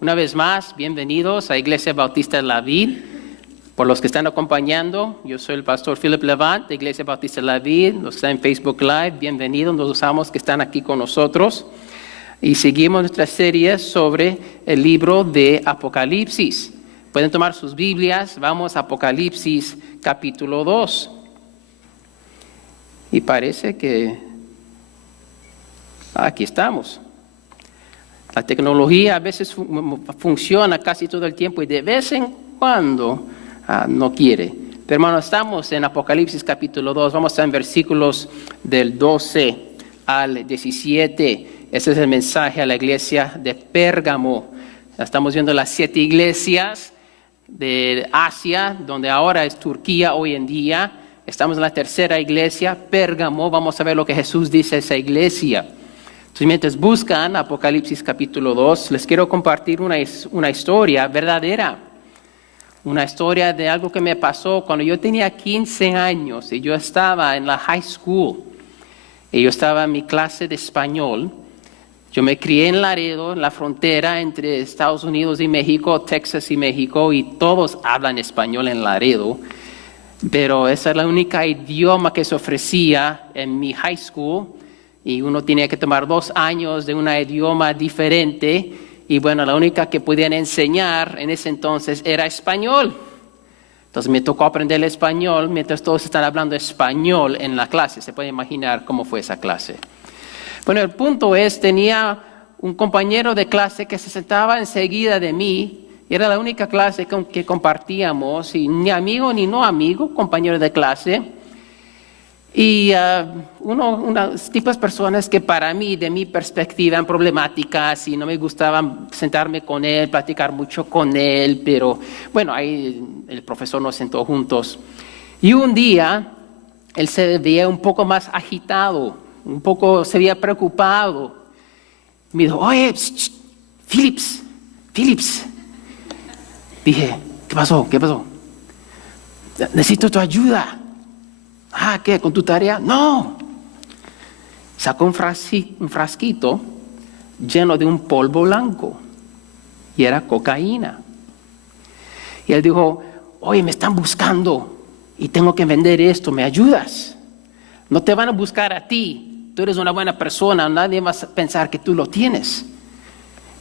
Una vez más, bienvenidos a Iglesia Bautista de la Vid. Por los que están acompañando, yo soy el pastor Philip Levant de Iglesia Bautista de la Vid. Los que están en Facebook Live, bienvenidos. Nos gozamos que están aquí con nosotros. Y seguimos nuestra serie sobre el libro de Apocalipsis. Pueden tomar sus Biblias, vamos a Apocalipsis capítulo 2. Y parece que aquí estamos. La tecnología a veces funciona casi todo el tiempo y de vez en cuando no quiere. Pero hermano, estamos en Apocalipsis capítulo 2, vamos a estar en versículos del 12 al 17. Ese es el mensaje a la iglesia de Pérgamo. Estamos viendo las 7 iglesias de Asia, donde ahora es Turquía hoy en día. Estamos en la tercera iglesia, Pérgamo. Vamos a ver lo que Jesús dice a esa iglesia. Entonces, mientras buscan Apocalipsis capítulo 2, les quiero compartir una historia verdadera. Una historia de algo que me pasó cuando yo tenía 15 años y yo estaba en la high school. Y yo estaba en mi clase de español. Yo me crié en Laredo, en la frontera entre Estados Unidos y México, Texas y México, y todos hablan español en Laredo. Pero esa es la única idioma que se ofrecía en mi high school. Y uno tenía que tomar 2 años de un idioma diferente. Y bueno, la única que podían enseñar en ese entonces era español. Entonces me tocó aprender el español mientras todos están hablando español en la clase. Se puede imaginar cómo fue esa clase. Bueno, el punto es, tenía un compañero de clase que se sentaba enseguida de mí. Era la única clase que compartíamos. Y ni amigo ni no amigo, compañero de clase. Y unos tipos de personas que para mí, de mi perspectiva, eran problemáticas y no me gustaba sentarme con él, platicar mucho con él, pero bueno, ahí el profesor nos sentó juntos. Y un día, él se veía un poco más agitado, se veía preocupado. Me dijo, oye, Phillips. Dije, ¿qué pasó? Necesito tu ayuda. ¿Qué? ¿Con tu tarea? No. Sacó un frasquito lleno de un polvo blanco y era cocaína. Y él dijo, oye, me están buscando y tengo que vender esto, ¿me ayudas? No te van a buscar a ti, tú eres una buena persona, nadie va a pensar que tú lo tienes.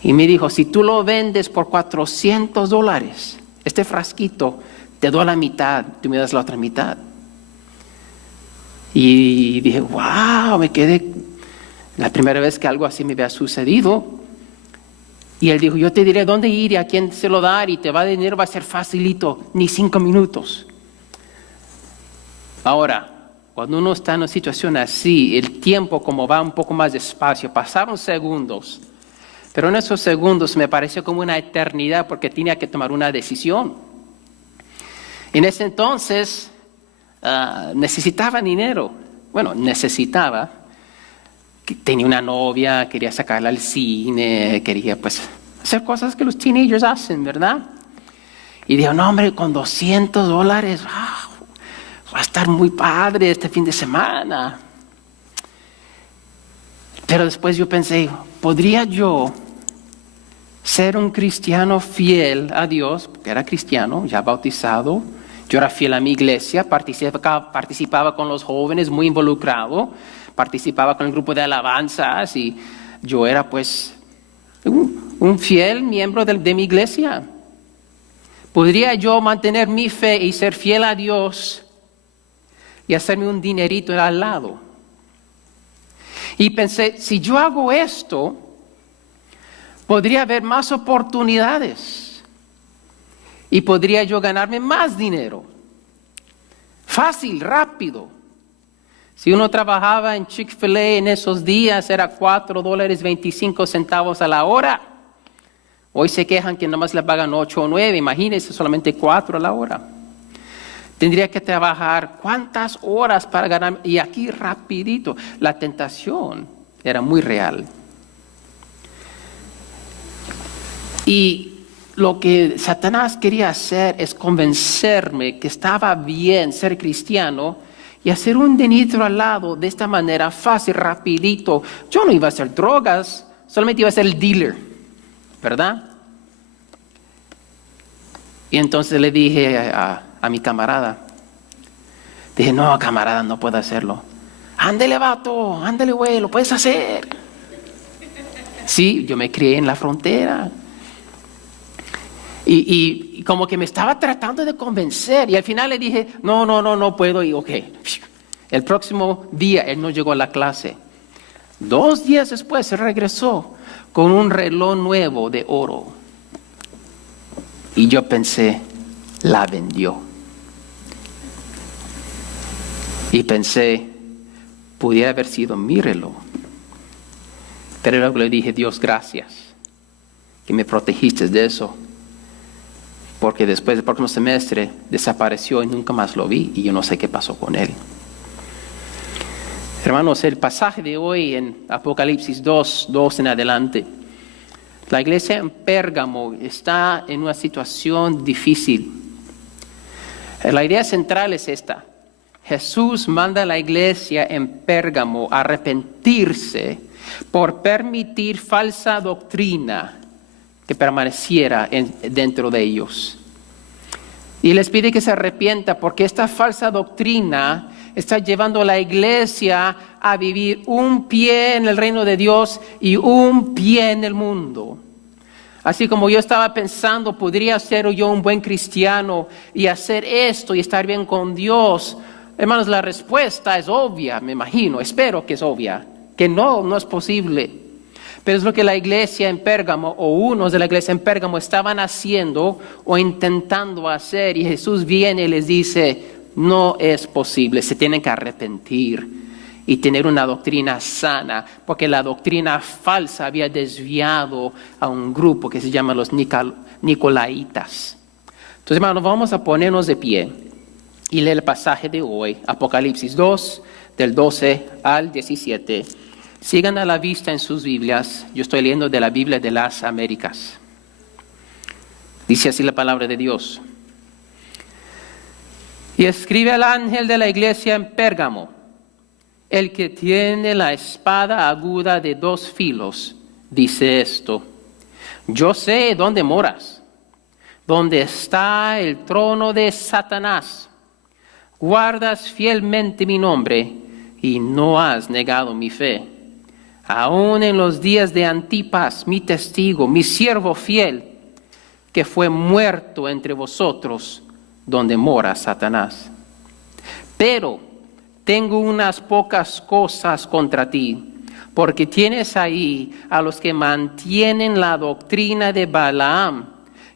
Y me dijo, si tú lo vendes por $400, este frasquito, te doy la mitad, tú me das la otra mitad. Y dije, wow, me quedé, la primera vez que algo así me había sucedido. Y él dijo, yo te diré dónde ir y a quién se lo dar y te va a dinero, va a ser facilito, ni 5 minutos. Ahora, cuando uno está en una situación así, el tiempo como va un poco más despacio, pasaron segundos. Pero en esos segundos me pareció como una eternidad porque tenía que tomar una decisión. En ese entonces necesitaba dinero. Bueno, necesitaba. Tenía una novia, quería sacarla al cine, quería pues hacer cosas que los teenagers hacen, ¿verdad? Y dijo, no hombre, con $200, va a estar muy padre este fin de semana. Pero después yo pensé, ¿podría yo ser un cristiano fiel a Dios? Porque era cristiano, ya bautizado. Yo era fiel a mi iglesia, participaba con los jóvenes, muy involucrado, participaba con el grupo de alabanzas y yo era pues un fiel miembro de mi iglesia. ¿Podría yo mantener mi fe y ser fiel a Dios y hacerme un dinerito al lado? Y pensé, si yo hago esto, podría haber más oportunidades. Y podría yo ganarme más dinero. Fácil, rápido. Si uno trabajaba en Chick-fil-A en esos días, era $4.25 a la hora. Hoy se quejan que nomás le pagan 8 o 9. Imagínense, solamente 4 a la hora. Tendría que trabajar ¿cuántas horas para ganar? Y aquí rapidito. La tentación era muy real. Y lo que Satanás quería hacer es convencerme que estaba bien ser cristiano y hacer un dinerito al lado de esta manera fácil, rapidito. Yo no iba a hacer drogas, solamente iba a ser el dealer, ¿verdad? Y entonces le dije a mi camarada, dije, no, camarada, no puedo hacerlo. Ándele, vato, ándele, güey, lo puedes hacer. Sí, yo me crié en la frontera. Y como que me estaba tratando de convencer. Y al final le dije, no puedo. Y ok. El próximo día él no llegó a la clase. 2 días después se regresó con un reloj nuevo de oro. Y yo pensé, la vendió. Y pensé, pudiera haber sido mi reloj. Pero luego le dije, Dios, gracias que me protegiste de eso. Porque después del próximo semestre desapareció y nunca más lo vi. Y yo no sé qué pasó con él. Hermanos, el pasaje de hoy en Apocalipsis 2 en adelante. La iglesia en Pérgamo está en una situación difícil. La idea central es esta. Jesús manda a la iglesia en Pérgamo a arrepentirse por permitir falsa doctrina que permaneciera dentro de ellos. Y les pide que se arrepienta porque esta falsa doctrina está llevando a la iglesia a vivir un pie en el reino de Dios y un pie en el mundo. Así como yo estaba pensando, ¿podría ser yo un buen cristiano y hacer esto y estar bien con Dios? Hermanos, la respuesta es obvia, me imagino, espero que es obvia, que no es posible. Pero es lo que la iglesia en Pérgamo, o unos de la iglesia en Pérgamo, estaban haciendo o intentando hacer. Y Jesús viene y les dice, no es posible, se tienen que arrepentir y tener una doctrina sana, porque la doctrina falsa había desviado a un grupo que se llama los Nicolaitas. Entonces, hermanos, vamos a ponernos de pie y leer el pasaje de hoy, Apocalipsis 2, del 12 al 17. Sigan a la vista en sus Biblias. Yo estoy leyendo de la Biblia de las Américas. Dice así la palabra de Dios. Y escribe al ángel de la iglesia en Pérgamo, el que tiene la espada aguda de 2 filos, dice esto: yo sé dónde moras, donde está el trono de Satanás. Guardas fielmente mi nombre y no has negado mi fe. Aún en los días de Antipas, mi testigo, mi siervo fiel, que fue muerto entre vosotros, donde mora Satanás. Pero tengo unas pocas cosas contra ti, porque tienes ahí a los que mantienen la doctrina de Balaam,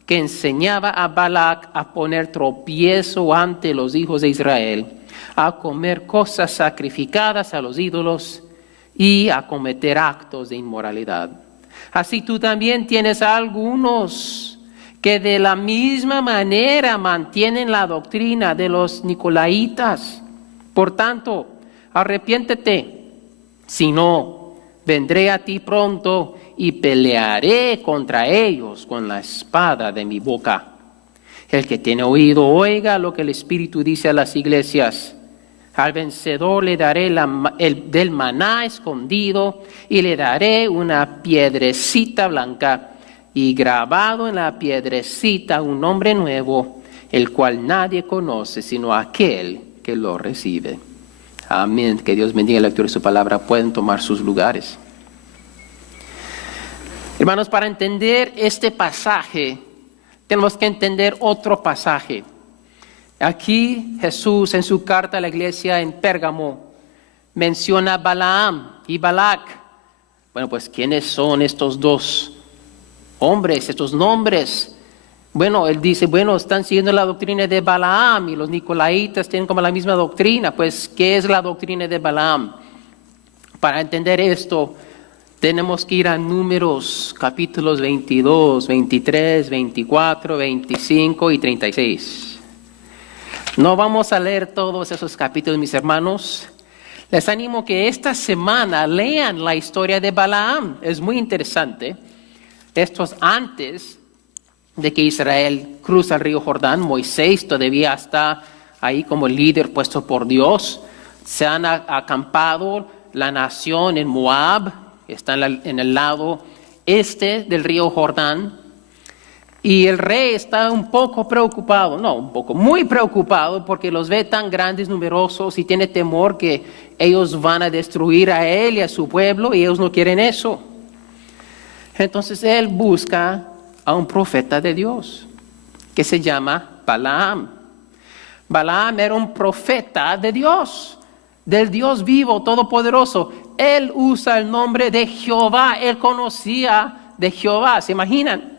que enseñaba a Balac a poner tropiezo ante los hijos de Israel, a comer cosas sacrificadas a los ídolos y a cometer actos de inmoralidad. Así tú también tienes a algunos que de la misma manera mantienen la doctrina de los Nicolaitas. Por tanto, arrepiéntete, si no, vendré a ti pronto y pelearé contra ellos con la espada de mi boca. El que tiene oído, oiga lo que el Espíritu dice a las iglesias. Al vencedor le daré del maná escondido y le daré una piedrecita blanca y grabado en la piedrecita un nombre nuevo, el cual nadie conoce sino aquel que lo recibe. Amén. Que Dios bendiga la lectura de su palabra. Pueden tomar sus lugares. Hermanos, para entender este pasaje, tenemos que entender otro pasaje. Aquí Jesús en su carta a la iglesia en Pérgamo menciona a Balaam y Balac. Bueno, pues ¿quiénes son estos 2 hombres, estos nombres? Bueno, él dice, bueno, están siguiendo la doctrina de Balaam y los Nicolaitas tienen como la misma doctrina. Pues, ¿qué es la doctrina de Balaam? Para entender esto, tenemos que ir a Números, capítulos 22, 23, 24, 25 y 36. No vamos a leer todos esos capítulos, mis hermanos. Les animo que esta semana lean la historia de Balaam. Es muy interesante. Esto es antes de que Israel cruza el río Jordán. Moisés todavía está ahí como líder puesto por Dios. Se han acampado la nación en Moab. Está en el lado este del río Jordán. Y el rey está un poco preocupado, no, un poco, muy preocupado porque los ve tan grandes, numerosos y tiene temor que ellos van a destruir a él y a su pueblo y ellos no quieren eso. Entonces él busca a un profeta de Dios que se llama Balaam. Balaam era un profeta de Dios, del Dios vivo, todopoderoso. Él usa el nombre de Jehová, él conocía de Jehová, ¿se imaginan?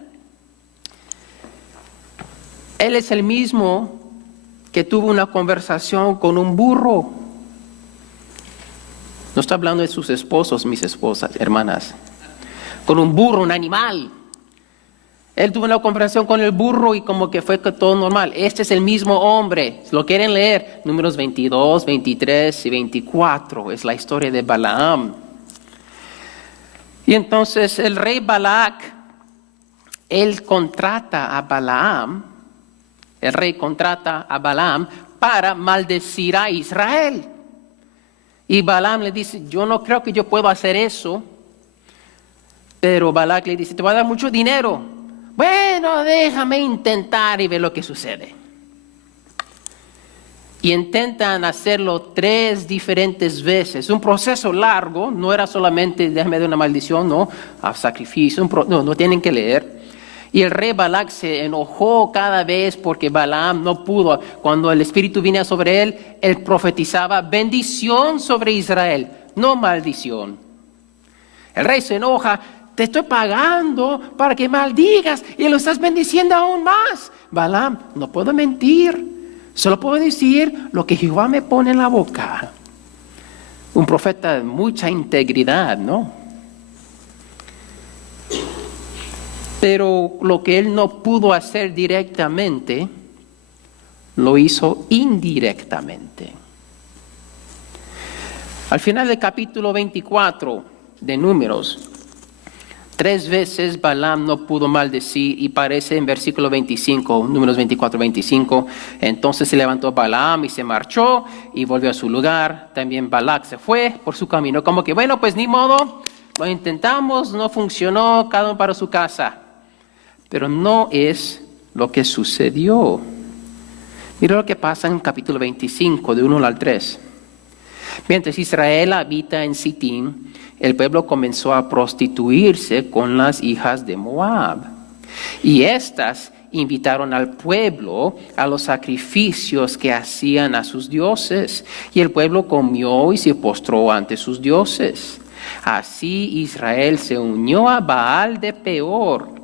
Él es el mismo que tuvo una conversación con un burro. No estoy hablando de sus esposos, mis esposas, hermanas. Con un burro, un animal. Él tuvo una conversación con el burro y como que fue todo normal. Este es el mismo hombre. Si lo quieren leer, números 22, 23 y 24. Es la historia de Balaam. Y entonces el rey Balac, él contrata a Balaam. El rey contrata a Balaam para maldecir a Israel. Y Balaam le dice, yo no creo que yo pueda hacer eso. Pero Balac le dice, te voy a dar mucho dinero. Bueno, déjame intentar y ver lo que sucede. Y intentan hacerlo 3 diferentes veces. Un proceso largo, no era solamente déjame dar una maldición, no, a sacrificio, no tienen que leer. Y el rey Balac se enojó cada vez porque Balaam no pudo. Cuando el Espíritu vino sobre él, él profetizaba bendición sobre Israel, no maldición. El rey se enoja, te estoy pagando para que maldigas y lo estás bendiciendo aún más. Balaam, no puedo mentir, solo puedo decir lo que Jehová me pone en la boca. Un profeta de mucha integridad, ¿no? Pero lo que él no pudo hacer directamente, lo hizo indirectamente. Al final del capítulo 24 de Números, 3 veces Balaam no pudo maldecir y parece en versículo 25, Números 24, 25. Entonces se levantó Balaam y se marchó y volvió a su lugar. También Balac se fue por su camino. Como que bueno, pues ni modo, lo intentamos, no funcionó, cada uno para su casa. Pero no es lo que sucedió. Mira lo que pasa en capítulo 25, de 1 al 3. Mientras Israel habita en Sittim, el pueblo comenzó a prostituirse con las hijas de Moab. Y éstas invitaron al pueblo a los sacrificios que hacían a sus dioses. Y el pueblo comió y se postró ante sus dioses. Así Israel se unió a Baal de Peor.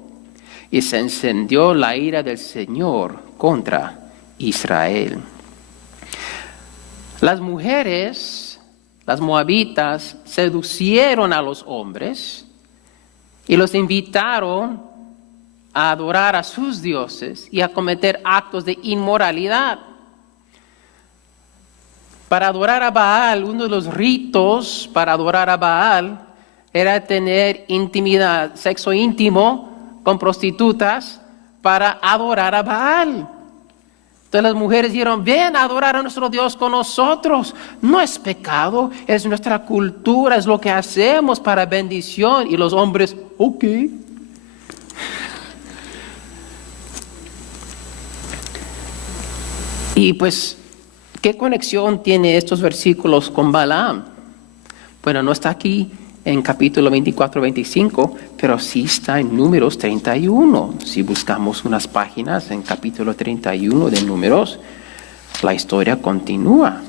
Y se encendió la ira del Señor contra Israel. Las mujeres, las moabitas, seducieron a los hombres y los invitaron a adorar a sus dioses y a cometer actos de inmoralidad. Para adorar a Baal, uno de los ritos para adorar a Baal era tener intimidad, sexo íntimo con prostitutas para adorar a Baal. Entonces las mujeres dijeron, ven a adorar a nuestro Dios con nosotros. No es pecado, es nuestra cultura, es lo que hacemos para bendición. Y los hombres, ok. Y pues, ¿qué conexión tiene estos versículos con Balaam? Bueno, no está aquí en capítulo 24, 25, pero sí está en Números 31. Si buscamos unas páginas en capítulo 31 de Números, la historia continúa.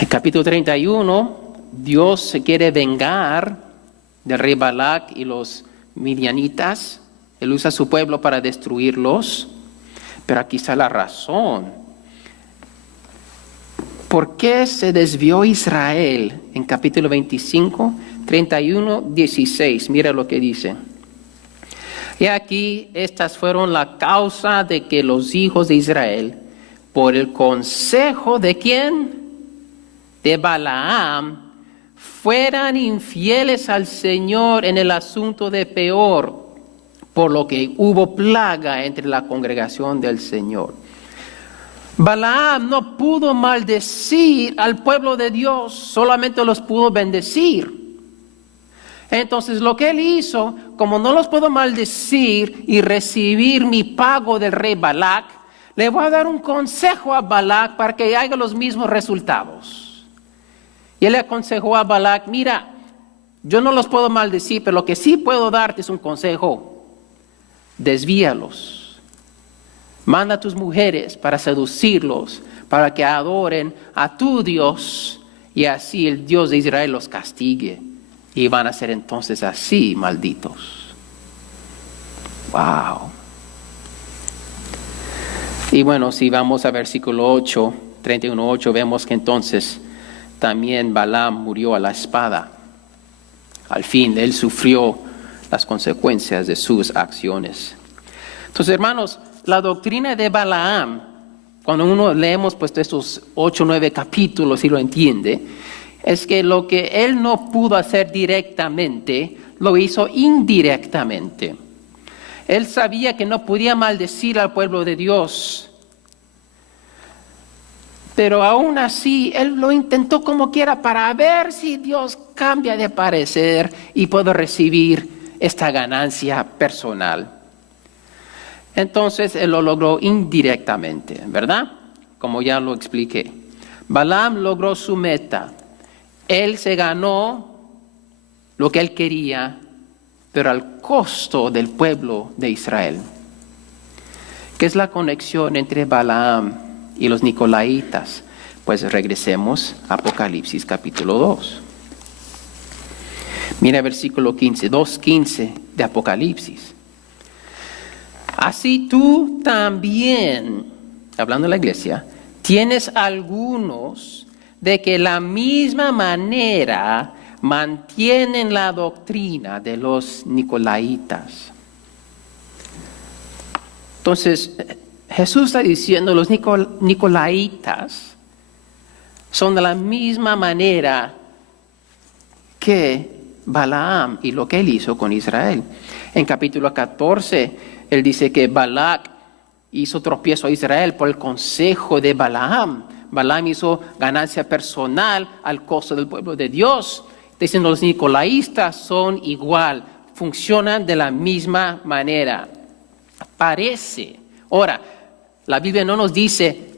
En capítulo 31, Dios se quiere vengar del rey Balac y los midianitas. Él usa a su pueblo para destruirlos, pero aquí está la razón. ¿Por qué se desvió Israel? En capítulo 25, 31, 16. Mira lo que dice. Y aquí estas fueron la causa de que los hijos de Israel, por el consejo de ¿quién? De Balaam, fueran infieles al Señor en el asunto de Peor, por lo que hubo plaga entre la congregación del Señor. Balaam no pudo maldecir al pueblo de Dios, solamente los pudo bendecir. Entonces lo que él hizo, como no los puedo maldecir y recibir mi pago del rey Balac, le voy a dar un consejo a Balac para que haga los mismos resultados. Y él le aconsejó a Balac, mira, yo no los puedo maldecir, pero lo que sí puedo darte es un consejo. Desvíalos. Manda a tus mujeres para seducirlos, para que adoren a tu Dios, y así el Dios de Israel los castigue. Y van a ser entonces así malditos. Wow. Y bueno, si vamos a versículo 8, 31:8, vemos que entonces también Balaam murió a la espada. Al fin, él sufrió las consecuencias de sus acciones. Entonces, hermanos, la doctrina de Balaam, cuando uno leemos pues estos 8 o 9 capítulos y lo entiende, es que lo que él no pudo hacer directamente, lo hizo indirectamente. Él sabía que no podía maldecir al pueblo de Dios, pero aún así, él lo intentó como quiera para ver si Dios cambia de parecer y puede recibir esta ganancia personal. Entonces, él lo logró indirectamente, ¿verdad? Como ya lo expliqué. Balaam logró su meta. Él se ganó lo que él quería, pero al costo del pueblo de Israel. ¿Qué es la conexión entre Balaam y los nicolaitas? Pues regresemos a Apocalipsis capítulo 2. Mira versículo 15, 2:15 de Apocalipsis. Así tú también, hablando de la iglesia, tienes algunos de que la misma manera mantienen la doctrina de los nicolaitas. Entonces, Jesús está diciendo, los nicolaitas son de la misma manera que Balaam y lo que él hizo con Israel. En capítulo 14, él dice que Balac hizo tropiezo a Israel por el consejo de Balaam. Balaam hizo ganancia personal al costo del pueblo de Dios. Dicen los nicolaitas son igual, funcionan de la misma manera. Parece. Ahora, la Biblia no nos dice,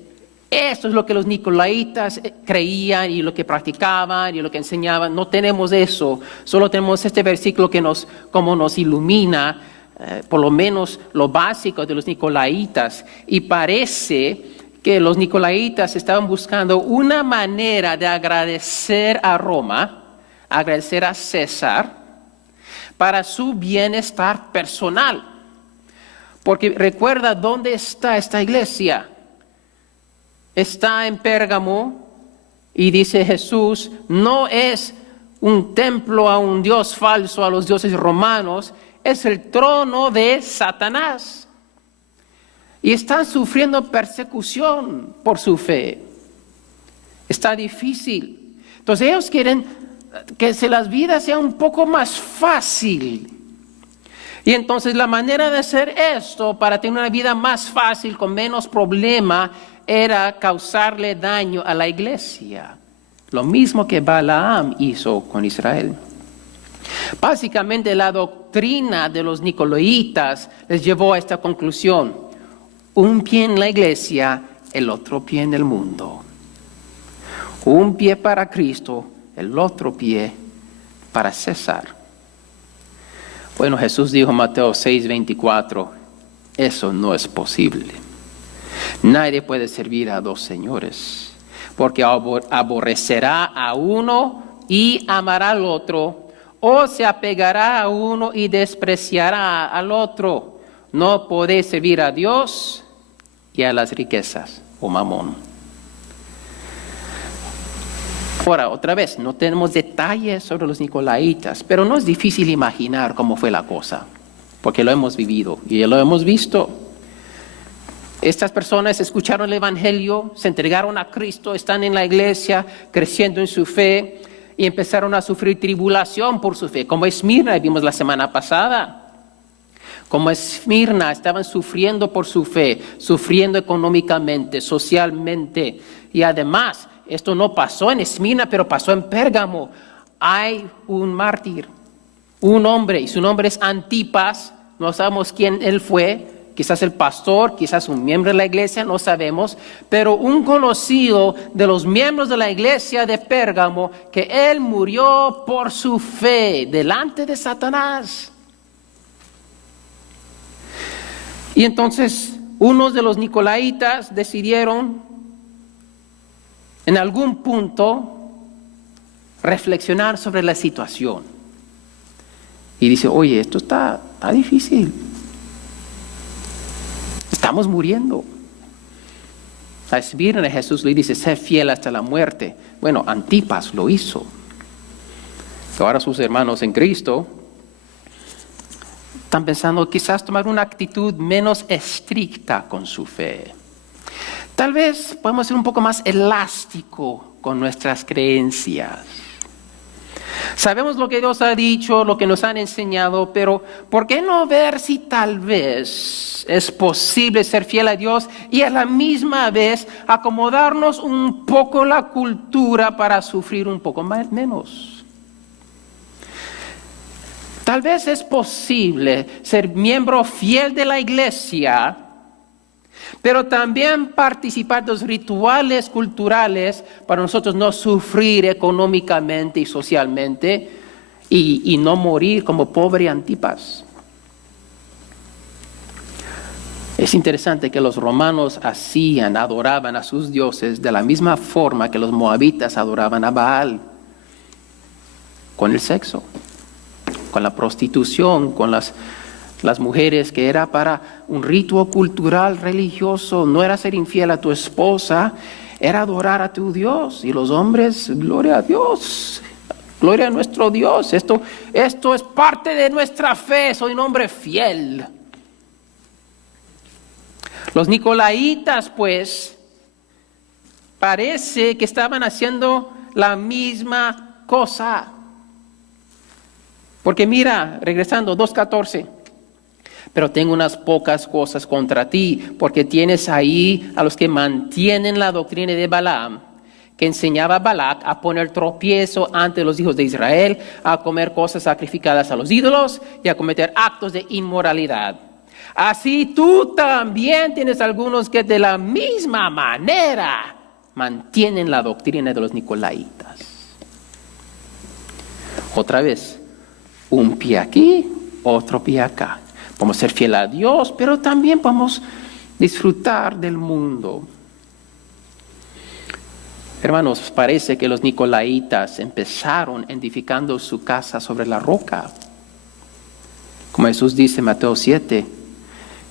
esto es lo que los nicolaitas creían y lo que practicaban y lo que enseñaban. No tenemos eso. Solo tenemos este versículo que nos ilumina, por lo menos lo básico de los nicolaitas. Y parece que los nicolaitas estaban buscando una manera de agradecer a Roma, agradecer a César, para su bienestar personal. Porque recuerda dónde está esta iglesia. Está en Pérgamo y dice Jesús, no es un templo a un dios falso, a los dioses romanos, es el trono de Satanás. Y están sufriendo persecución por su fe. Está difícil. Entonces ellos quieren que las vidas sean un poco más fácil. Y entonces la manera de hacer esto para tener una vida más fácil, con menos problema, era causarle daño a la iglesia. Lo mismo que Balaam hizo con Israel. Básicamente la doctrina de los nicolaitas les llevó a esta conclusión. Un pie en la iglesia, el otro pie en el mundo. Un pie para Cristo, el otro pie para César. Bueno, Jesús dijo en Mateo 6:24, eso no es posible. Nadie puede servir a dos señores, porque aborrecerá a uno y amará al otro, o se apegará a uno y despreciará al otro. No podéis servir a Dios y a las riquezas o mamón. Ahora, otra vez, no tenemos detalles sobre los nicolaitas, pero no es difícil imaginar cómo fue la cosa, porque lo hemos vivido y lo hemos visto. Estas personas escucharon el Evangelio, se entregaron a Cristo, están en la iglesia, creciendo en su fe y empezaron a sufrir tribulación por su fe, como Esmirna vimos la semana pasada. Como Esmirna estaban sufriendo por su fe, sufriendo económicamente, socialmente. Y además, esto no pasó en Esmirna, pero pasó en Pérgamo. Hay un mártir. un hombre, y su nombre es Antipas, no sabemos quién él fue, quizás el pastor, quizás un miembro de la iglesia, no sabemos, pero un conocido de los miembros de la iglesia de Pérgamo, que él murió por su fe delante de Satanás. Y entonces unos de los nicolaitas decidieron en algún punto reflexionar sobre la situación. Y dice, oye, esto está difícil. Estamos muriendo. A Esmirna Jesús le dice, sé fiel hasta la muerte. Bueno, Antipas lo hizo. Ahora sus hermanos en Cristo están pensando quizás tomar una actitud menos estricta con su fe. Tal vez podemos ser un poco más elástico con nuestras creencias. Sabemos lo que Dios ha dicho, lo que nos han enseñado, pero ¿por qué no ver si tal vez es posible ser fiel a Dios y a la misma vez acomodarnos un poco la cultura para sufrir un poco menos? Tal vez es posible ser miembro fiel de la iglesia, pero también participar de los rituales culturales para nosotros no sufrir económicamente y socialmente y no morir como pobre Antipas. Es interesante que los romanos adoraban a sus dioses de la misma forma que los moabitas adoraban a Baal, con el sexo, con la prostitución, con las mujeres, que era para un rito cultural religioso. No era ser infiel a tu esposa, era adorar a tu Dios. Y los hombres, gloria a Dios, gloria a nuestro Dios. Esto es parte de nuestra fe, soy un hombre fiel. Los nicolaitas, pues, parece que estaban haciendo la misma cosa. Porque mira, regresando, 2:14. Pero tengo unas pocas cosas contra ti, porque tienes ahí a los que mantienen la doctrina de Balaam, que enseñaba a Balac a poner tropiezo ante los hijos de Israel, a comer cosas sacrificadas a los ídolos y a cometer actos de inmoralidad. Así tú también tienes algunos que de la misma manera mantienen la doctrina de los nicolaitas. Otra vez, un pie aquí, otro pie acá. Podemos ser fieles a Dios, pero también podemos disfrutar del mundo. Hermanos, parece que los nicolaitas empezaron edificando su casa sobre la roca. Como Jesús dice en Mateo 7,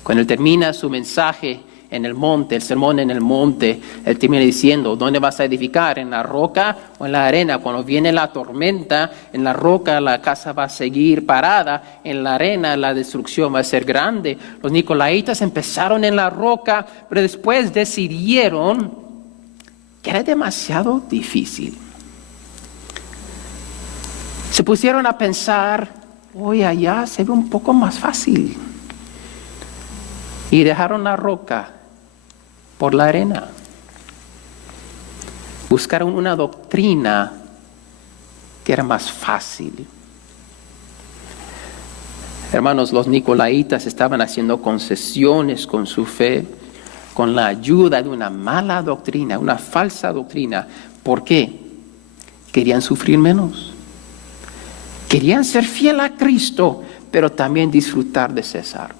cuando él termina su mensaje en el monte, el sermón en el monte, él termina diciendo, ¿dónde vas a edificar? ¿En la roca o en la arena? Cuando viene la tormenta, en la roca la casa va a seguir parada, en la arena la destrucción va a ser grande. Los nicolaitas empezaron en la roca, pero después decidieron que era demasiado difícil. Se pusieron a pensar, hoy allá se ve un poco más fácil. Y dejaron la roca por la arena. Buscaron una doctrina que era más fácil. Hermanos, los nicolaitas estaban haciendo concesiones con su fe, con la ayuda de una mala doctrina, una falsa doctrina. ¿Por qué? Querían sufrir menos. Querían ser fiel a Cristo, pero también disfrutar de César.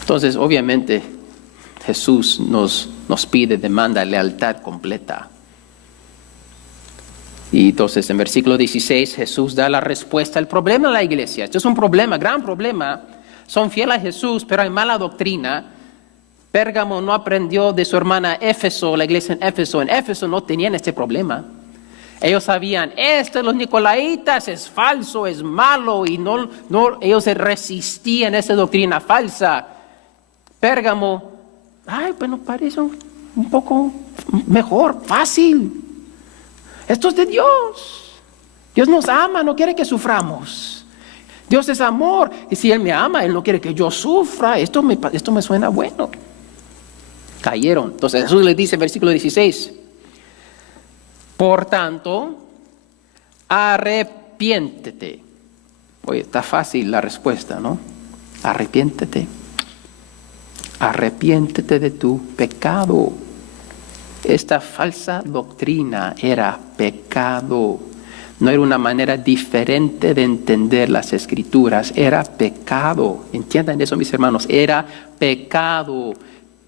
Entonces, obviamente, Jesús nos demanda lealtad completa. Y entonces, en versículo 16, Jesús da la respuesta al problema de la iglesia. Esto es un problema, gran problema. Son fieles a Jesús, pero hay mala doctrina. Pérgamo no aprendió de su hermana Éfeso, la iglesia en Éfeso. En Éfeso no tenían este problema. Ellos sabían, los nicolaitas es falso, es malo, y ellos se resistían a esa doctrina falsa. Pérgamo, bueno, parece un poco mejor, fácil. Esto es de Dios. Dios nos ama, no quiere que suframos. Dios es amor, y si Él me ama, Él no quiere que yo sufra. Esto me suena bueno. Cayeron. Entonces Jesús les dice, versículo 16, por tanto, arrepiéntete. Oye, está fácil la respuesta, ¿no? Arrepiéntete. Arrepiéntete de tu pecado. Esta falsa doctrina era pecado. No era una manera diferente de entender las Escrituras. Era pecado. Entiendan eso, mis hermanos. Era pecado.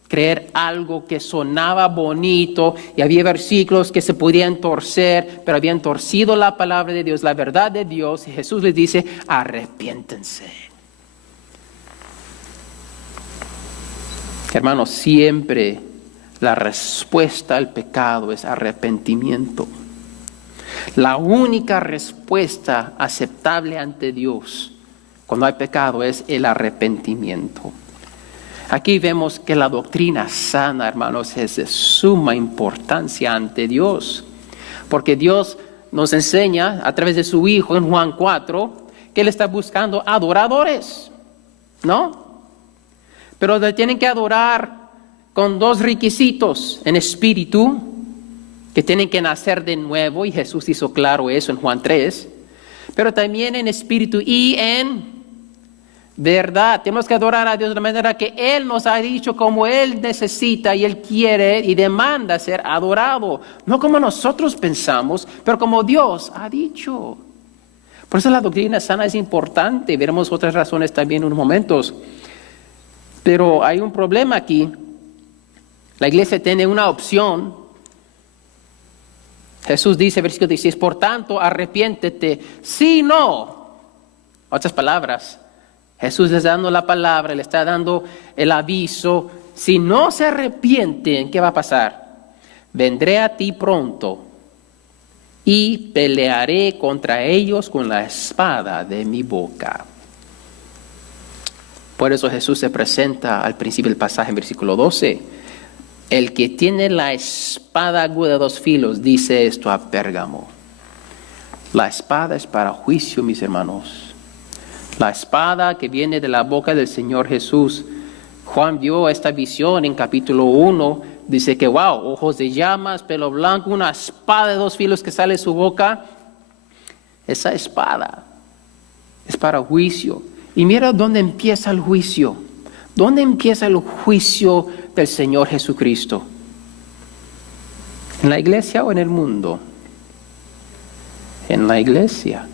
Creer algo que sonaba bonito y había versículos que se podían torcer, pero habían torcido la palabra de Dios, la verdad de Dios. Y Jesús les dice, arrepiéntense. Hermanos, siempre la respuesta al pecado es arrepentimiento. La única respuesta aceptable ante Dios cuando hay pecado es el arrepentimiento. Aquí vemos que la doctrina sana, hermanos, es de suma importancia ante Dios. Porque Dios nos enseña a través de su Hijo en Juan 4 que Él está buscando adoradores, ¿no? Pero le tienen que adorar con dos requisitos: en espíritu, que tienen que nacer de nuevo, y Jesús hizo claro eso en Juan 3, pero también en espíritu y en verdad. Tenemos que adorar a Dios de la manera que Él nos ha dicho, como Él necesita y Él quiere y demanda ser adorado. No como nosotros pensamos, pero como Dios ha dicho. Por eso la doctrina sana es importante. Veremos otras razones también en unos momentos. Pero hay un problema aquí. La iglesia tiene una opción. Jesús dice, versículo 16, por tanto, arrepiéntete. Si no, otras palabras, Jesús le está dando la palabra, le está dando el aviso. Si no se arrepienten, ¿qué va a pasar? Vendré a ti pronto y pelearé contra ellos con la espada de mi boca. Por eso Jesús se presenta al principio del pasaje en versículo 12. El que tiene la espada aguda de dos filos dice esto a Pérgamo. La espada es para juicio, mis hermanos. La espada que viene de la boca del Señor Jesús. Juan vio esta visión en capítulo 1. Dice que, wow, ojos de llamas, pelo blanco, una espada de dos filos que sale de su boca. Esa espada es para juicio. Y mira dónde empieza el juicio. ¿Dónde empieza el juicio del Señor Jesucristo? ¿En la iglesia o en el mundo? En la iglesia.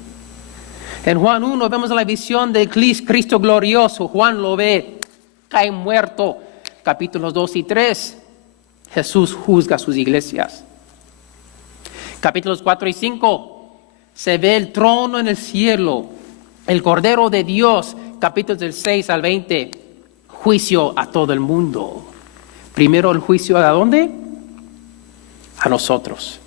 En Juan 1 vemos la visión de Cristo glorioso. Juan lo ve, cae muerto. Capítulos 2 y 3. Jesús juzga sus iglesias. Capítulos 4 y 5. Se ve el trono en el cielo. El Cordero de Dios. Capítulos del 6 al 20. Juicio a todo el mundo. Primero el juicio ¿a dónde? A nosotros.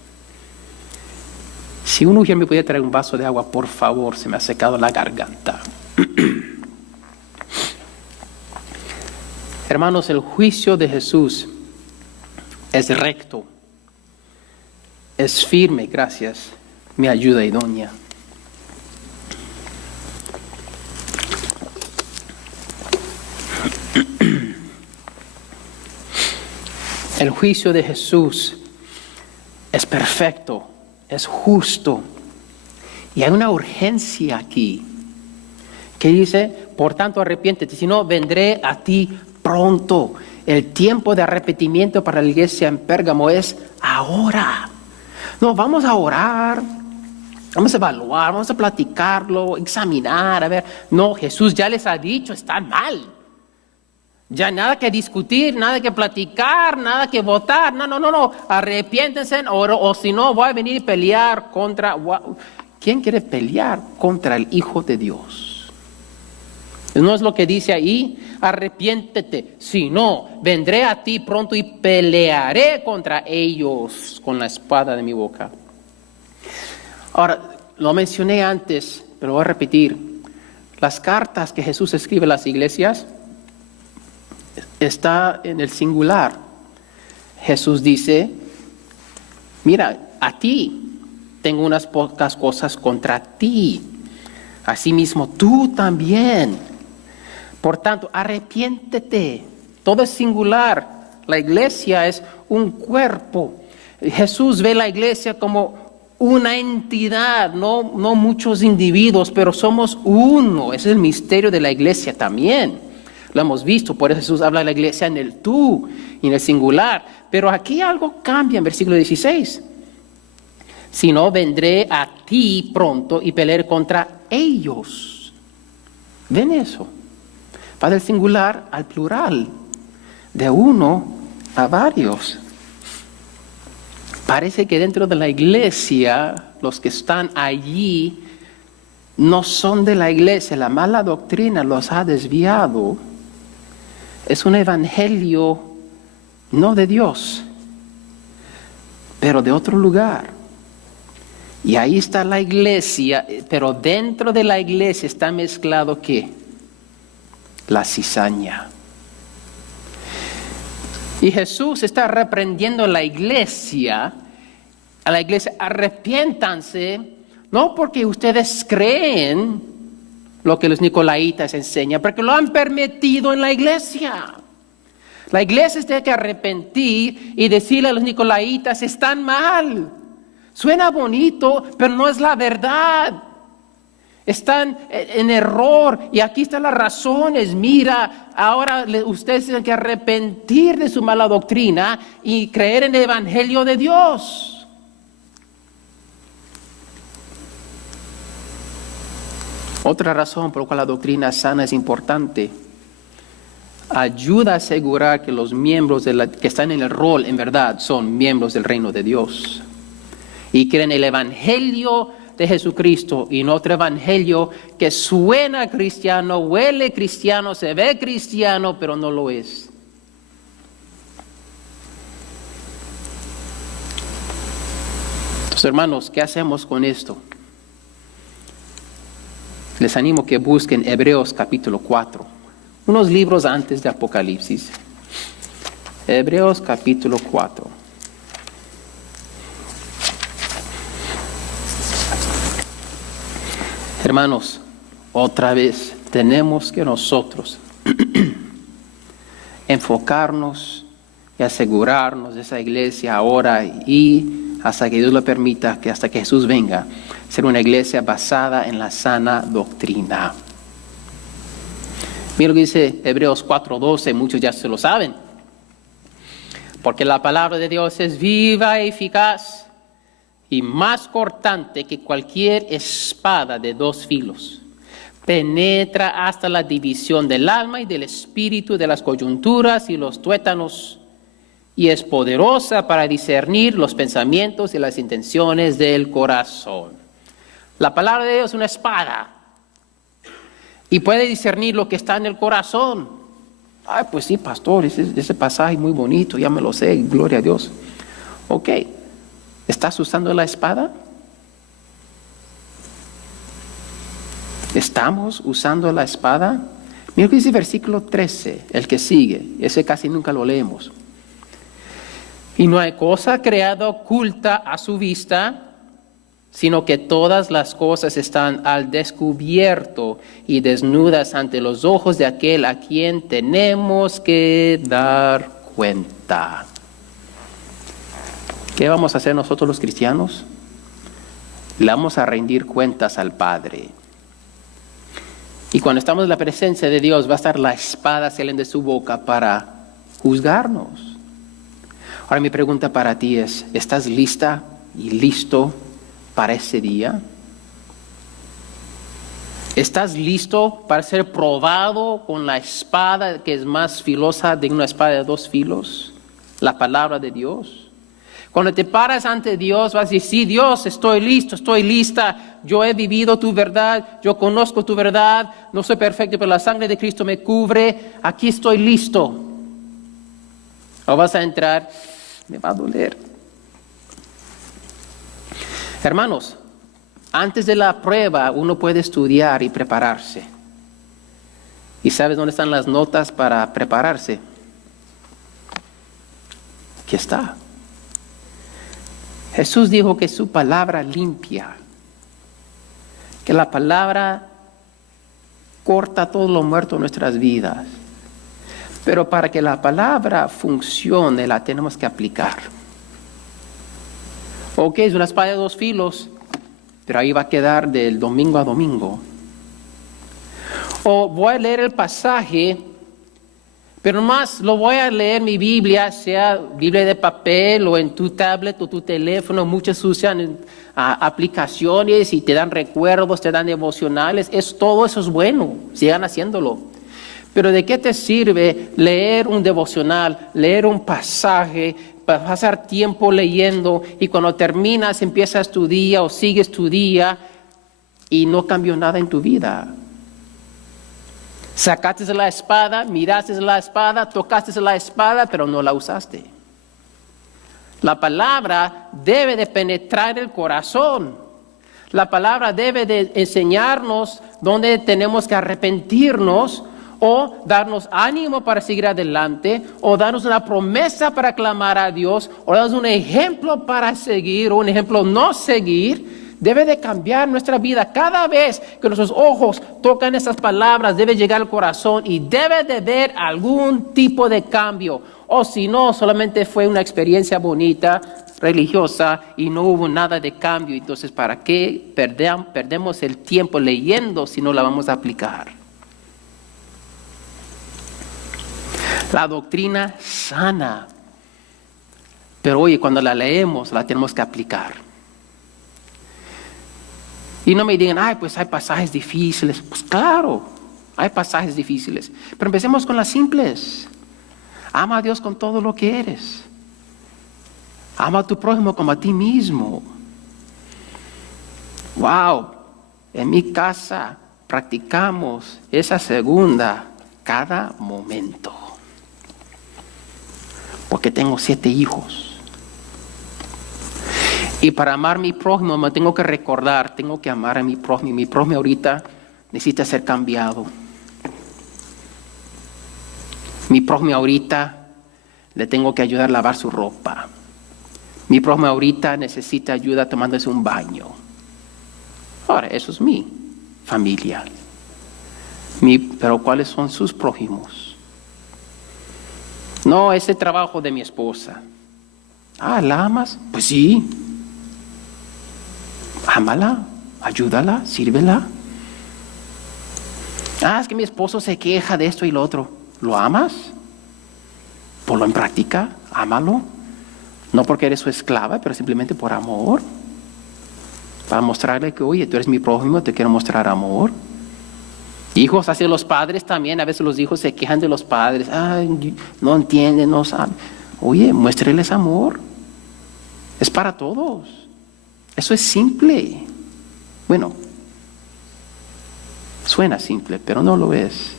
Si uno ya me pudiera traer un vaso de agua, por favor, se me ha secado la garganta. Hermanos, el juicio de Jesús es recto, es firme, gracias, mi ayuda idónea. El juicio de Jesús es perfecto, es justo. Y hay una urgencia aquí que dice, por tanto arrepiéntete, si no vendré a ti pronto. El tiempo de arrepentimiento para la iglesia en Pérgamo es ahora. No, vamos a orar, vamos a evaluar, vamos a platicarlo, examinar, a ver. No, Jesús ya les ha dicho, está mal. Ya nada que discutir, nada que platicar, nada que votar. No. Arrepiéntense o si no voy a venir y pelear contra... ¿Quién quiere pelear contra el Hijo de Dios? ¿No es lo que dice ahí? Arrepiéntete. Si no, vendré a ti pronto y pelearé contra ellos con la espada de mi boca. Ahora, lo mencioné antes, pero voy a repetir. Las cartas que Jesús escribe a las iglesias está en el singular. Jesús dice, mira, a ti tengo unas pocas cosas contra ti. Asimismo, tú también. Por tanto, arrepiéntete. Todo es singular. La iglesia es un cuerpo. Jesús ve la iglesia como una entidad, no muchos individuos, pero somos uno. Ese es el misterio de la iglesia también. Lo hemos visto, por eso Jesús habla de la iglesia en el tú y en el singular. Pero aquí algo cambia en versículo 16. Si no, vendré a ti pronto y pelearé contra ellos. ¿Ven eso? Va del singular al plural, de uno a varios. Parece que dentro de la iglesia, los que están allí no son de la iglesia. La mala doctrina los ha desviado. Es un evangelio no de Dios, pero de otro lugar. Y ahí está la iglesia, pero dentro de la iglesia está mezclado ¿qué? La cizaña. Y Jesús está reprendiendo a la iglesia, arrepiéntanse, no porque ustedes creen lo que los nicolaitas enseñan, porque lo han permitido en la iglesia. La iglesia tiene que arrepentir y decirle a los nicolaitas, están mal. Suena bonito, pero no es la verdad. Están en error y aquí están las razones. Mira, ahora ustedes tienen que arrepentir de su mala doctrina y creer en el evangelio de Dios. Otra razón por la cual la doctrina sana es importante. Ayuda a asegurar que los miembros que están en el rol en verdad son miembros del reino de Dios. Y creen el evangelio de Jesucristo y no otro evangelio que suena cristiano, huele cristiano, se ve cristiano, pero no lo es. Entonces, hermanos, ¿qué hacemos con esto? Les animo que busquen Hebreos capítulo 4, unos libros antes de Apocalipsis. Hebreos capítulo 4. Hermanos, otra vez tenemos que nosotros enfocarnos y asegurarnos de esa iglesia ahora y hasta que Dios lo permita, que hasta que Jesús venga, ser una iglesia basada en la sana doctrina. Mira lo que dice Hebreos 4:12, muchos ya se lo saben. Porque la palabra de Dios es viva y eficaz y más cortante que cualquier espada de dos filos. Penetra hasta la división del alma y del espíritu, de las coyunturas y los tuétanos, y es poderosa para discernir los pensamientos y las intenciones del corazón. La palabra de Dios es una espada y puede discernir lo que está en el corazón. Ay, pues sí, pastor, ese pasaje muy bonito, ya me lo sé, gloria a Dios. Ok, ¿estás usando la espada? ¿Estamos usando la espada? Mira lo que dice versículo 13, el que sigue, ese casi nunca lo leemos. Y no hay cosa creada oculta a su vista, sino que todas las cosas están al descubierto y desnudas ante los ojos de aquel a quien tenemos que dar cuenta. ¿Qué vamos a hacer nosotros los cristianos? Le vamos a rendir cuentas al Padre. Y cuando estamos en la presencia de Dios, va a estar la espada saliendo de su boca para juzgarnos. Ahora mi pregunta para ti es, ¿estás lista y listo para ese día? ¿Estás listo para ser probado con la espada que es más filosa de una espada de dos filos? La palabra de Dios. Cuando te paras ante Dios, vas a decir, sí, Dios, estoy listo, estoy lista. Yo he vivido tu verdad, yo conozco tu verdad. No soy perfecto, pero la sangre de Cristo me cubre. Aquí estoy listo. O vas a entrar, me va a doler. Hermanos, antes de la prueba uno puede estudiar y prepararse. ¿Y sabes dónde están las notas para prepararse? Aquí está. Jesús dijo que su palabra limpia, que la palabra corta todo lo muerto en nuestras vidas. Pero para que la palabra funcione, la tenemos que aplicar. Ok, es una espada de dos filos, pero ahí va a quedar del domingo a domingo. O voy a leer el pasaje, pero más lo voy a leer mi Biblia, sea Biblia de papel o en tu tablet o tu teléfono. Muchos usan aplicaciones y te dan recuerdos, te dan devocionales. Todo eso es bueno, sigan haciéndolo. Pero ¿de qué te sirve leer un devocional, leer un pasaje, pasar tiempo leyendo y cuando terminas empiezas tu día o sigues tu día y no cambió nada en tu vida? Sacaste la espada, miraste la espada, tocaste la espada, pero no la usaste. La palabra debe de penetrar el corazón. La palabra debe de enseñarnos dónde tenemos que arrepentirnos o darnos ánimo para seguir adelante, o darnos una promesa para clamar a Dios, o darnos un ejemplo para seguir, o un ejemplo no seguir. Debe de cambiar nuestra vida. Cada vez que nuestros ojos tocan esas palabras, debe llegar al corazón y debe de ver algún tipo de cambio. O si no, solamente fue una experiencia bonita, religiosa, y no hubo nada de cambio. Entonces, ¿para qué perdemos el tiempo leyendo si no la vamos a aplicar? La doctrina sana. Pero oye, cuando la leemos, la tenemos que aplicar. Y no me digan, ay, pues hay pasajes difíciles. Pues claro, hay pasajes difíciles. Pero empecemos con las simples. Ama a Dios con todo lo que eres. Ama a tu prójimo como a ti mismo. Wow, en mi casa practicamos esa segunda cada momento. Porque tengo 7 hijos. Y para amar a mi prójimo me tengo que recordar, tengo que amar a mi prójimo. Mi prójimo ahorita necesita ser cambiado. Mi prójimo ahorita le tengo que ayudar a lavar su ropa. Mi prójimo ahorita necesita ayuda tomándose un baño. Ahora, eso es mi familia. Pero ¿cuáles son sus prójimos? No, ese trabajo de mi esposa. Ah, ¿la amas? Pues sí. Ámala, ayúdala, sírvela. Ah, es que mi esposo se queja de esto y lo otro. ¿Lo amas? Ponlo en práctica, ámalo. No porque eres su esclava, pero simplemente por amor. Para mostrarle que, oye, tú eres mi prójimo, te quiero mostrar amor. Hijos, hacia los padres también, a veces los hijos se quejan de los padres. Ay, no entienden, no saben. Oye, muéstreles amor. Es para todos. Eso es simple. Bueno, suena simple, pero no lo es.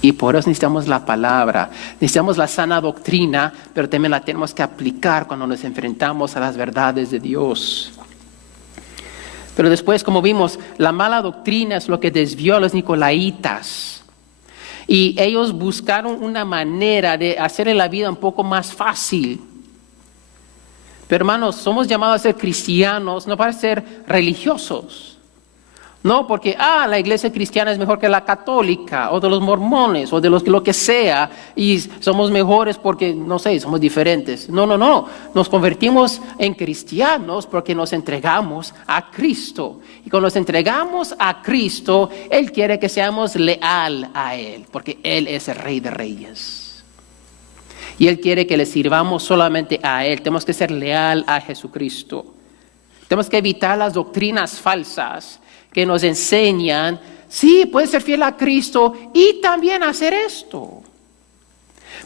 Y por eso necesitamos la palabra, necesitamos la sana doctrina, pero también la tenemos que aplicar cuando nos enfrentamos a las verdades de Dios. Pero después, como vimos, la mala doctrina es lo que desvió a los nicolaitas. Y ellos buscaron una manera de hacerle la vida un poco más fácil. Pero hermanos, somos llamados a ser cristianos, no para ser religiosos. No porque, la iglesia cristiana es mejor que la católica, o de los mormones, o de lo que sea, y somos mejores porque, no sé, somos diferentes. No. Nos convertimos en cristianos porque nos entregamos a Cristo. Y cuando nos entregamos a Cristo, Él quiere que seamos leal a Él, porque Él es el Rey de Reyes. Y Él quiere que le sirvamos solamente a Él. Tenemos que ser leal a Jesucristo. Tenemos que evitar las doctrinas falsas que nos enseñan, sí, puedes ser fiel a Cristo y también hacer esto.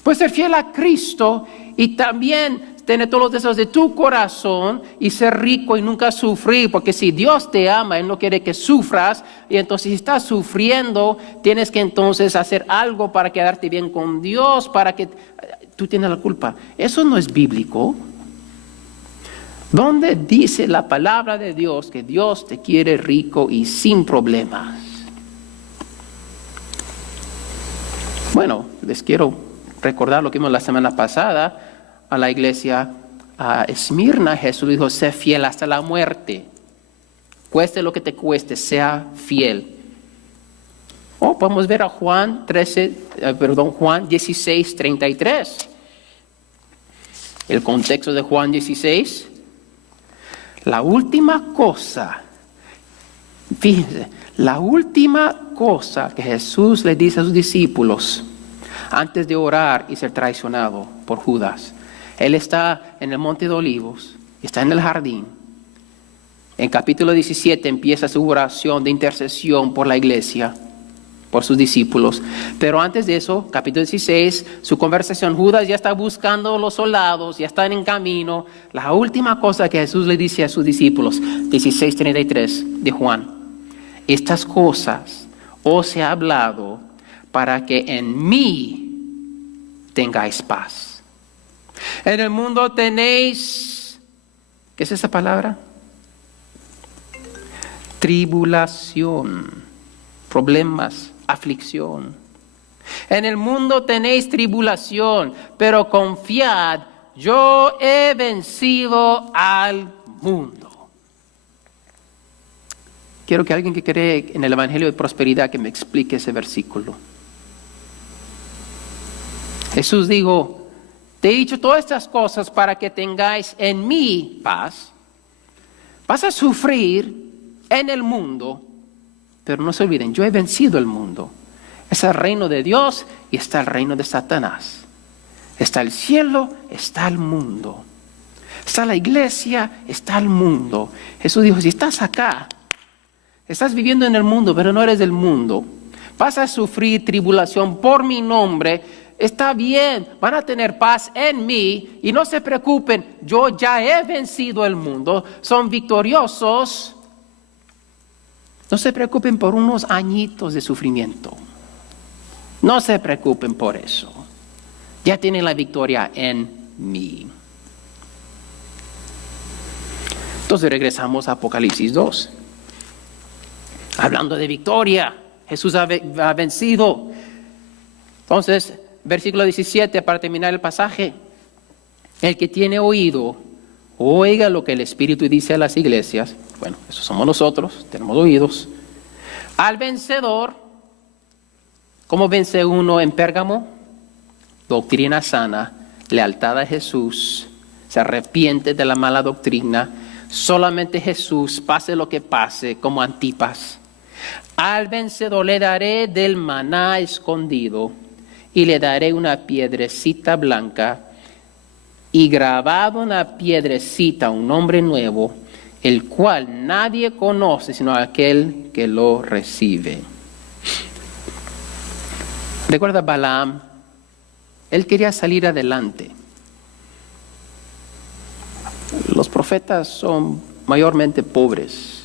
Puedes ser fiel a Cristo y también tener todos los deseos de tu corazón y ser rico y nunca sufrir, porque si Dios te ama, Él no quiere que sufras, y entonces si estás sufriendo, tienes que entonces hacer algo para quedarte bien con Dios, para que tú tienes la culpa. Eso no es bíblico. ¿Dónde dice la palabra de Dios que Dios te quiere rico y sin problemas? Bueno, les quiero recordar lo que vimos la semana pasada a la iglesia a Esmirna. Jesús dijo, sé fiel hasta la muerte. Cueste lo que te cueste, sea fiel. O podemos ver a Juan 16, 33. El contexto de Juan 16. La última cosa, fíjense, la última cosa que Jesús le dice a sus discípulos antes de orar y ser traicionado por Judas. Él está en el Monte de Olivos, está en el jardín. En capítulo 17 empieza su oración de intercesión por la iglesia, por sus discípulos. Pero antes de eso, capítulo 16, su conversación, Judas ya está buscando los soldados, ya están en camino. La última cosa que Jesús le dice a sus discípulos, 16:33 de Juan. Estas cosas os he hablado para que en mí tengáis paz. En el mundo tenéis, ¿qué es esa palabra? Tribulación, problemas, aflicción. En el mundo tenéis tribulación, pero confiad, yo he vencido al mundo. Quiero que alguien que cree en el Evangelio de Prosperidad que me explique ese versículo. Jesús dijo, te he dicho todas estas cosas para que tengáis en mí paz. Vas a sufrir en el mundo, pero no se olviden, yo he vencido el mundo. Es el reino de Dios y está el reino de Satanás. Está el cielo, está el mundo. Está la iglesia, está el mundo. Jesús dijo, si estás acá, estás viviendo en el mundo, pero no eres del mundo. Vas a sufrir tribulación por mi nombre. Está bien, van a tener paz en mí y no se preocupen, yo ya he vencido el mundo. Son victoriosos. No se preocupen por unos añitos de sufrimiento. No se preocupen por eso. Ya tienen la victoria en mí. Entonces regresamos a Apocalipsis 2. Hablando de victoria, Jesús ha vencido. Entonces, versículo 17, para terminar el pasaje. El que tiene oído, oiga lo que el Espíritu dice a las iglesias. Bueno, eso somos nosotros, tenemos oídos. Al vencedor, ¿cómo vence uno en Pérgamo? Doctrina sana, lealtad a Jesús, se arrepiente de la mala doctrina. Solamente Jesús, pase lo que pase, como Antipas. Al vencedor le daré del maná escondido y le daré una piedrecita blanca y grabado en la piedrecita un nombre nuevo, el cual nadie conoce sino aquel que lo recibe. Recuerda Balaam, él quería salir adelante. Los profetas son mayormente pobres.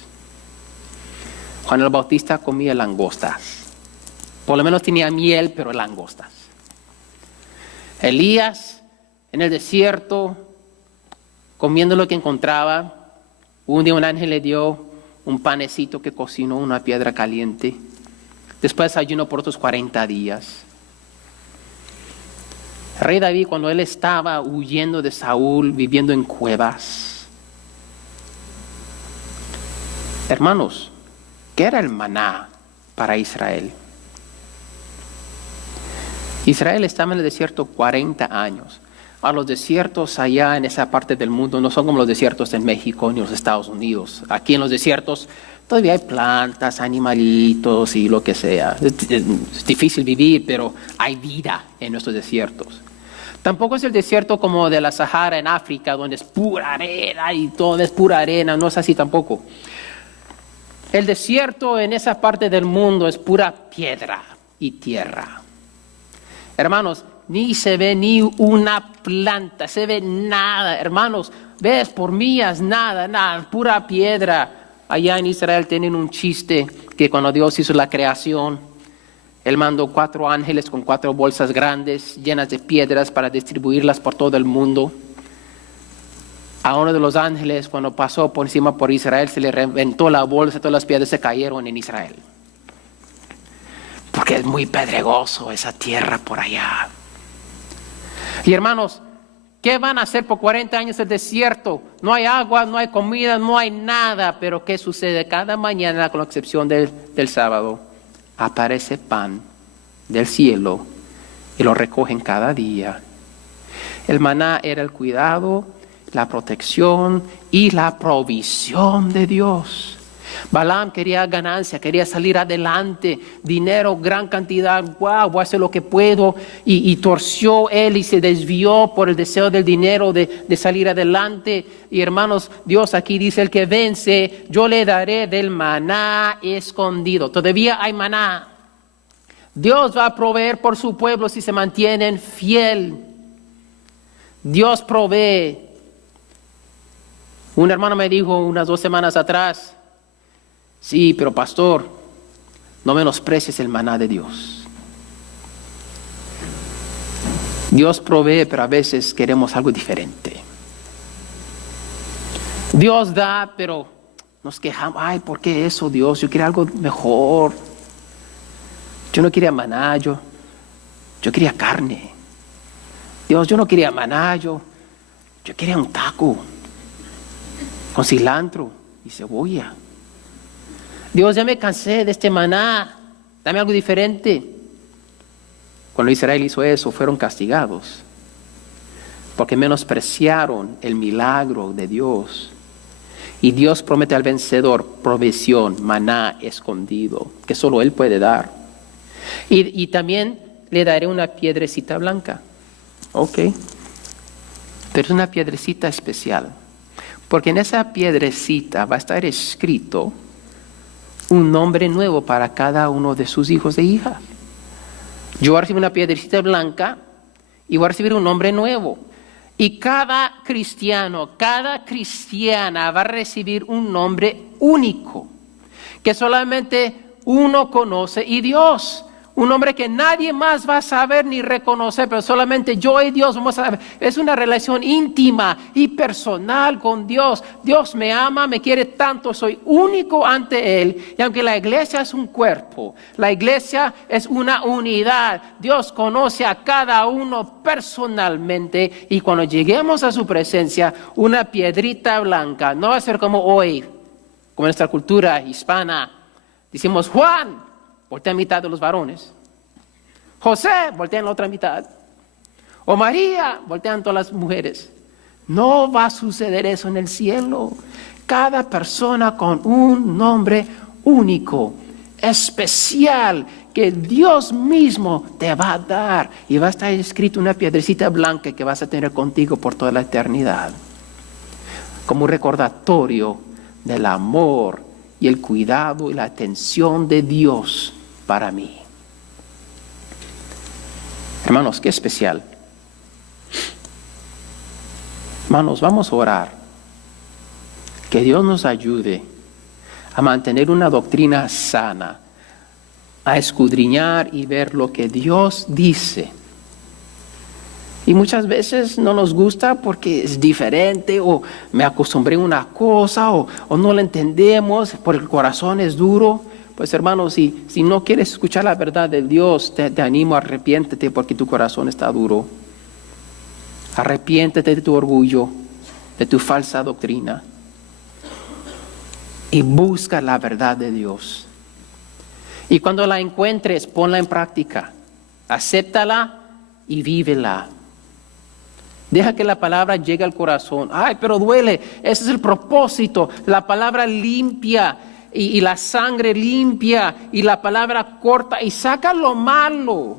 Juan el Bautista comía langostas. Por lo menos tenía miel, pero langostas. Elías en el desierto, comiendo lo que encontraba. Un día un ángel le dio un panecito que cocinó una piedra caliente. Después ayunó por otros 40 días. El rey David, cuando él estaba huyendo de Saúl, viviendo en cuevas. Hermanos, ¿qué era el maná para Israel? Israel estaba en el desierto 40 años. A los desiertos allá en esa parte del mundo no son como los desiertos en México ni los Estados Unidos. Aquí en los desiertos todavía hay plantas, animalitos y lo que sea. Es difícil vivir, pero hay vida en nuestros desiertos. Tampoco es el desierto como de la Sahara en África, donde es pura arena y todo es pura arena. No es así tampoco. El desierto en esa parte del mundo es pura piedra y tierra. Hermanos, ni se ve ni una planta, se ve nada. Hermanos, ves por millas, nada, pura piedra. Allá en Israel tienen un chiste que cuando Dios hizo la creación, Él mandó 4 ángeles con 4 bolsas grandes llenas de piedras para distribuirlas por todo el mundo. A uno de los ángeles, cuando pasó por encima por Israel, se le reventó la bolsa, todas las piedras se cayeron en Israel. Porque es muy pedregoso esa tierra por allá. Y hermanos, ¿qué van a hacer por 40 años el desierto? No hay agua, no hay comida, no hay nada. Pero ¿qué sucede? Cada mañana, con la excepción del sábado, aparece pan del cielo y lo recogen cada día. El maná era el cuidado la protección y la provisión de Dios. Balaam quería ganancia, quería salir adelante, dinero, gran cantidad, wow, voy a hacer lo que puedo, y torció él y se desvió por el deseo del dinero de salir adelante. Y hermanos, Dios aquí dice: el que vence, yo le daré del maná escondido. Todavía hay maná. Dios va a proveer por su pueblo si se mantienen fiel. Dios provee. Un hermano me dijo unas 2 semanas atrás: sí, pero pastor, no menosprecies el maná de Dios. Dios provee, pero a veces queremos algo diferente. Dios da, pero nos quejamos: ay, ¿por qué eso, Dios? Yo quería algo mejor. Yo no quería maná, yo quería carne. Dios, yo no quería maná, yo quería un taco con cilantro y cebolla. Dios, ya me cansé de este maná, dame algo diferente. Cuando Israel hizo eso, fueron castigados porque menospreciaron el milagro de Dios. Y Dios promete al vencedor provisión, maná escondido, que solo Él puede dar. Y también le daré una piedrecita blanca. Ok. Pero es una piedrecita especial, porque en esa piedrecita va a estar escrito un nombre nuevo para cada uno de sus hijos e hijas. Yo voy a recibir una piedrecita blanca y voy a recibir un nombre nuevo. Y cada cristiano, cada cristiana va a recibir un nombre único, que solamente uno conoce y Dios. Un nombre que nadie más va a saber ni reconocer, pero solamente yo y Dios vamos a saber. Es una relación íntima y personal con Dios. Dios me ama, me quiere tanto, soy único ante Él. Y aunque la iglesia es un cuerpo, la iglesia es una unidad. Dios conoce a cada uno personalmente, y cuando lleguemos a su presencia, una piedrita blanca no va a ser como hoy, como en nuestra cultura hispana. Decimos: Juan, voltea a mitad de los varones. José, voltea en la otra mitad. O María, voltean todas las mujeres. No va a suceder eso en el cielo. Cada persona con un nombre único, especial, que Dios mismo te va a dar. Y va a estar escrito una piedrecita blanca que vas a tener contigo por toda la eternidad. Como un recordatorio del amor y el cuidado y la atención de Dios para mí. Hermanos, qué especial. Hermanos, vamos a orar. Que Dios nos ayude a mantener una doctrina sana, a escudriñar y ver lo que Dios dice. Y muchas veces no nos gusta porque es diferente, o me acostumbré a una cosa, o no la entendemos, porque el corazón es duro. Pues hermanos, si no quieres escuchar la verdad de Dios, te animo, arrepiéntete porque tu corazón está duro. Arrepiéntete de tu orgullo, de tu falsa doctrina. Y busca la verdad de Dios. Y cuando la encuentres, ponla en práctica. Acéptala y vívela. Deja que la palabra llegue al corazón. Ay, pero duele. Ese es el propósito. La palabra limpia. Y la sangre limpia, y la palabra corta, y saca lo malo.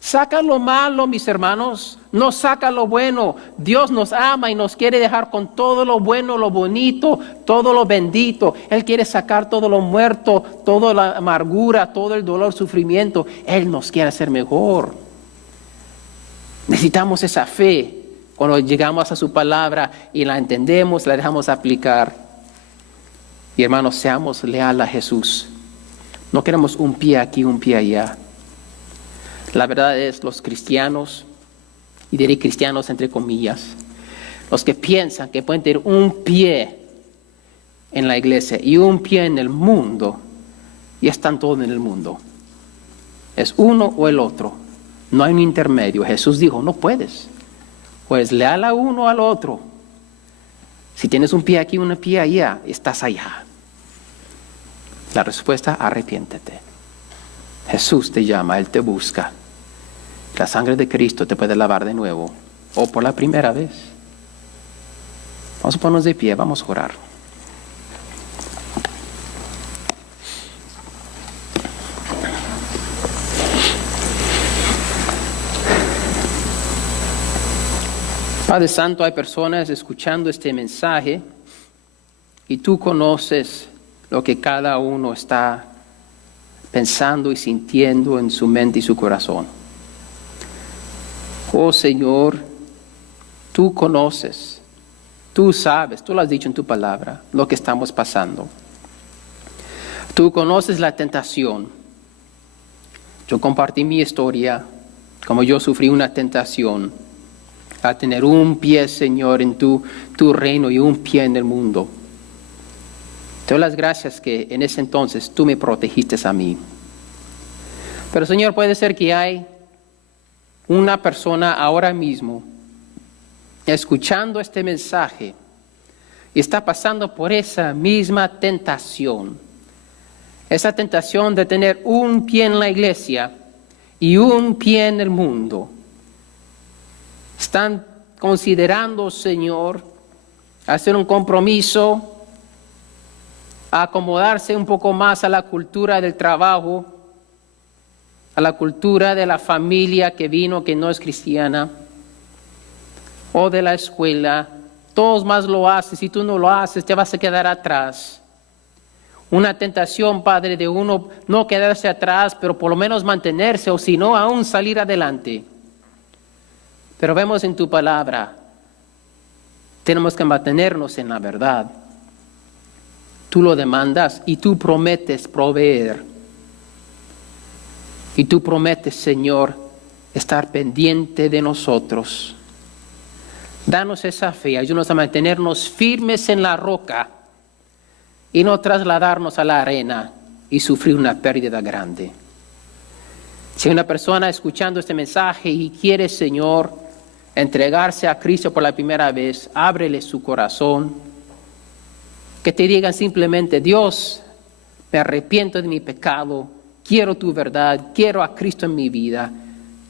Saca lo malo, mis hermanos, no saca lo bueno. Dios nos ama y nos quiere dejar con todo lo bueno, lo bonito, todo lo bendito. Él quiere sacar todo lo muerto, toda la amargura, todo el dolor, sufrimiento. Él nos quiere hacer mejor. Necesitamos esa fe cuando llegamos a su palabra y la entendemos, la dejamos aplicar. Y hermanos, seamos leales a Jesús. No queremos un pie aquí, un pie allá. La verdad es, los cristianos, y diré cristianos entre comillas, los que piensan que pueden tener un pie en la iglesia y un pie en el mundo, y están todos en el mundo. Es uno o el otro. No hay un intermedio. Jesús dijo: no puedes. Pues leal a uno o al otro. Si tienes un pie aquí, un pie allá, estás allá. La respuesta: arrepiéntete. Jesús te llama, Él te busca. La sangre de Cristo te puede lavar de nuevo, o por la primera vez. Vamos a ponernos de pie, vamos a orar. Padre Santo, hay personas escuchando este mensaje y tú conoces lo que cada uno está pensando y sintiendo en su mente y su corazón. Oh Señor, tú conoces, tú sabes, tú lo has dicho en tu palabra, lo que estamos pasando. Tú conoces la tentación. Yo compartí mi historia, como yo sufrí una tentación a tener un pie, Señor, en tu reino y un pie en el mundo. Te doy las gracias que en ese entonces tú me protegiste a mí. Pero Señor, puede ser que hay una persona ahora mismo escuchando este mensaje y está pasando por esa misma tentación. Esa tentación de tener un pie en la iglesia y un pie en el mundo. Están considerando, Señor, hacer un compromiso, acomodarse un poco más a la cultura del trabajo, a la cultura de la familia que vino, que no es cristiana, o de la escuela. Todos más lo hacen. Si tú no lo haces, te vas a quedar atrás. Una tentación, Padre, de uno no quedarse atrás, pero por lo menos mantenerse, o si no, aún salir adelante. Pero vemos en tu palabra, tenemos que mantenernos en la verdad. Tú lo demandas y tú prometes proveer. Y tú prometes, Señor, estar pendiente de nosotros. Danos esa fe, ayúdanos a mantenernos firmes en la roca y no trasladarnos a la arena y sufrir una pérdida grande. Si hay una persona escuchando este mensaje y quiere, Señor, entregarse a Cristo por la primera vez, ábrele su corazón. Que te digan simplemente: Dios, me arrepiento de mi pecado, quiero tu verdad, quiero a Cristo en mi vida,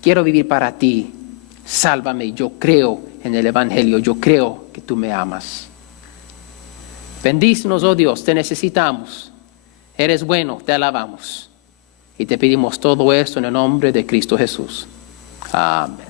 quiero vivir para ti, sálvame, yo creo en el Evangelio, yo creo que tú me amas. Bendícenos, oh Dios, te necesitamos, eres bueno, te alabamos y te pedimos todo esto en el nombre de Cristo Jesús. Amén.